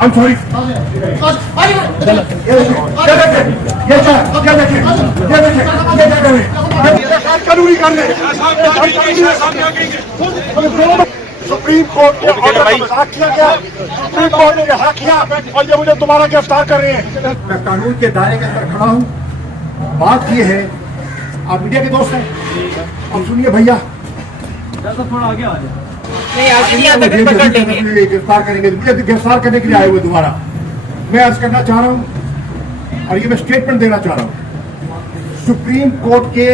I'm sorry. कानूनी कर रहे सुप्रीम कोर्ट के ऑर्डर का मजाक किया गया। सुप्रीम कोर्ट ने रिहा किया और ये मुझे दोबारा गिरफ्तार कर रहे हैं। मैं कानून के दायरे के अंदर खड़ा हूँ। बात ये है, आप मीडिया के दोस्त हैं, अब सुनिए भैया, थोड़ा आगे आ जाए। गिरफ्तार करेंगे, मुझे गिरफ्तार करने के लिए आए हुए दोबारा। मैं अर्ज करना चाह रहा हूँ और ये मैं स्टेटमेंट देना चाह रहा हूँ। सुप्रीम कोर्ट के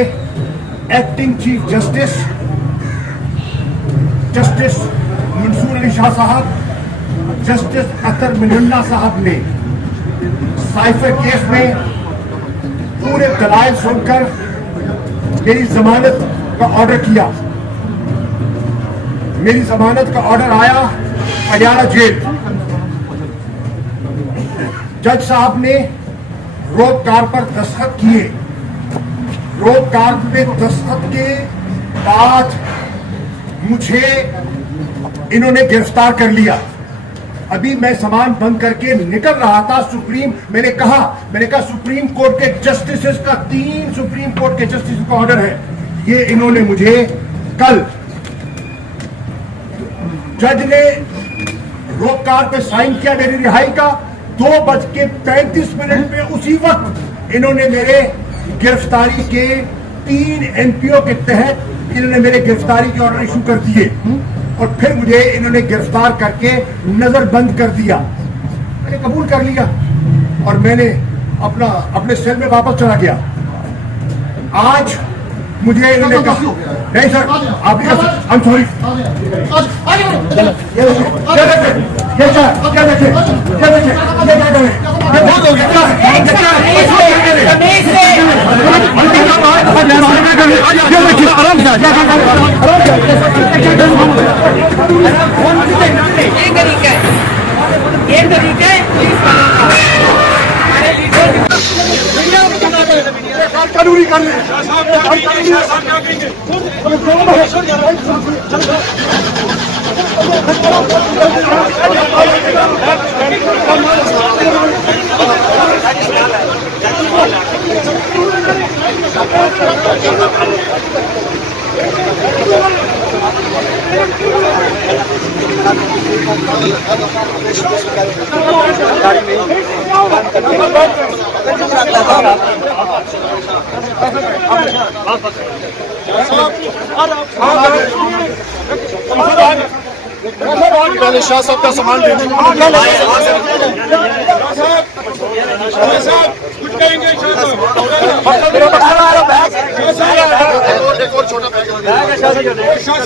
acting chief justice Mansoor Ali Shah साहब, जस्टिस अतर मिनन्ना साहब ने साइफर केस में पूरे दलाइल सुनकर मेरी जमानत का ऑर्डर किया। मेरी जमानत का ऑर्डर आया पटियाला जेल। जज साहब ने रोककार पर दस्तखत किए। रोककार पे दस्तखत के बाद मुझे इन्होंने गिरफ्तार कर लिया। अभी मैं सामान बंद करके निकल रहा था। मैंने कहा सुप्रीम कोर्ट के जस्टिस का 3 सुप्रीम कोर्ट के जस्टिस का ऑर्डर है। ये इन्होंने मुझे कल जज ने रोककार पे साइन किया मेरी रिहाई का। 2:35 पे उसी वक्त इन्होंने मेरे गिरफ्तारी के 3 एनपीओ के तहत इन्होंने मेरे गिरफ्तारी के ऑर्डर इशू कर दिए और फिर मुझे इन्होंने गिरफ्तार करके नजरबंद कर दिया। मैंने कबूल कर लिया और मैंने अपने सेल में वापस चला गया। आज मुझे इन्होंने कहा नहीं सर, आप I'm sorry। ये तरीका है कानूनी कर रहे पहले शाह साहब का सामान दे दीजिए। कुछ कहेंगे शाह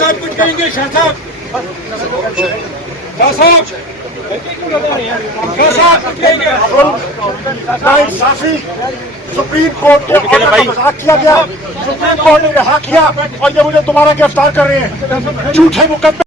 साहब, कुछ कहेंगे शाह साहब, सुप्रीम कोर्ट के ऑर्डर का मजाक किया गया। सुप्रीम कोर्ट ने रिहा किया और ये मुझे दोबारा गिरफ्तार कर रहे हैं। झूठे मुकदमे